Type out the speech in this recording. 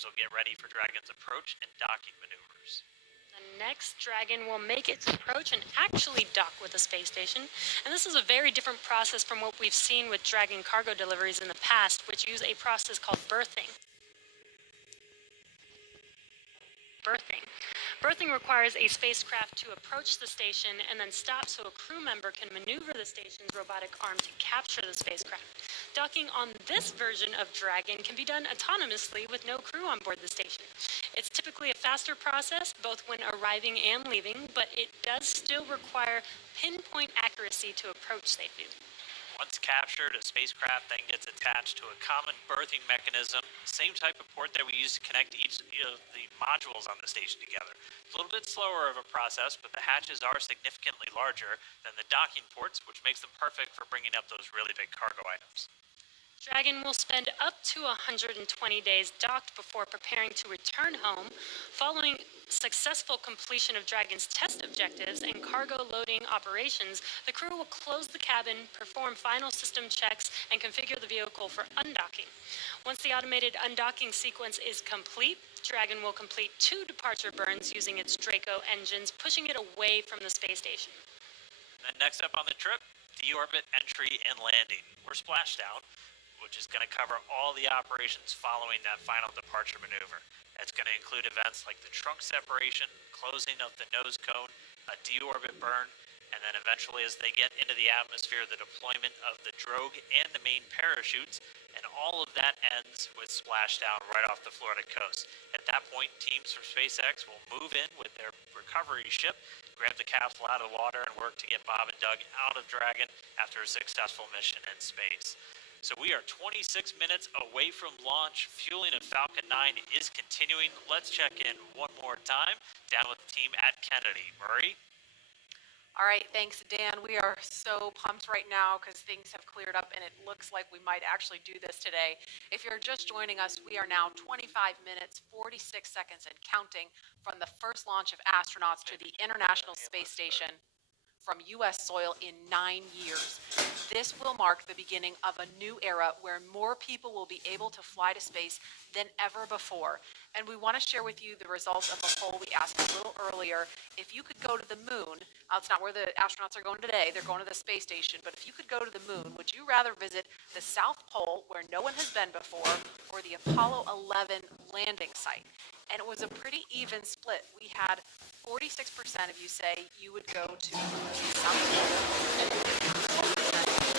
teams will get ready for Dragon's approach and docking maneuvers. The next Dragon will make its approach and actually dock with the space station. And this is a very different process from what we've seen with Dragon cargo deliveries in the past, which use a process called berthing. Berthing requires a spacecraft to approach the station and then stop so a crew member can maneuver the station's robotic arm to capture the spacecraft. Docking on this version of Dragon can be done autonomously with no crew on board the station. It's typically a faster process, both when arriving and leaving, but it does still require pinpoint accuracy to approach safely. Once captured, a spacecraft then gets attached to a common berthing mechanism, same type of port that we use to connect each of the modules on the station together. It's a little bit slower of a process, but the hatches are significantly larger than the docking ports, which makes them perfect for bringing up those really big cargo items. Dragon will spend up to 120 days docked before preparing to return home. Following successful completion of Dragon's test objectives and cargo loading operations, the crew will close the cabin, perform final system checks, and configure the vehicle for undocking. Once the automated undocking sequence is complete, Dragon will complete 2 departure burns using its Draco engines, pushing it away from the space station. And then next up on the trip, deorbit entry and landing, or splashdown, which is going to cover all the operations following that final departure maneuver. It's going to include events like the trunk separation, closing of the nose cone, a deorbit burn, and then eventually as they get into the atmosphere, the deployment of the drogue and the main parachutes, and all of that ends with splashdown right off the Florida coast. At that point, teams from SpaceX will move in with their recovery ship, grab the capsule out of the water, and work to get Bob and Doug out of Dragon after a successful mission in space. So we are 26 minutes away from launch. Fueling of Falcon 9 is continuing. Let's check in one more time down with the team at Kennedy. Murray? All right, thanks, Dan. We are so pumped right now because things have cleared up and it looks like we might actually do this today. If you're just joining us, we are now 25 minutes, 46 seconds and counting from the first launch of astronauts to the International Space Station from U.S. soil in 9 years. This will mark the beginning of a new era where more people will be able to fly to space than ever before. And we want to share with you the results of a poll we asked a little earlier. If you could go to the moon, it's not where the astronauts are going today, they're going to the space station, but if you could go to the moon, would you rather visit the South Pole, where no one has been before, or the Apollo 11 landing site? And it was a pretty even split. We had 46% of you say you would go to the South Pole,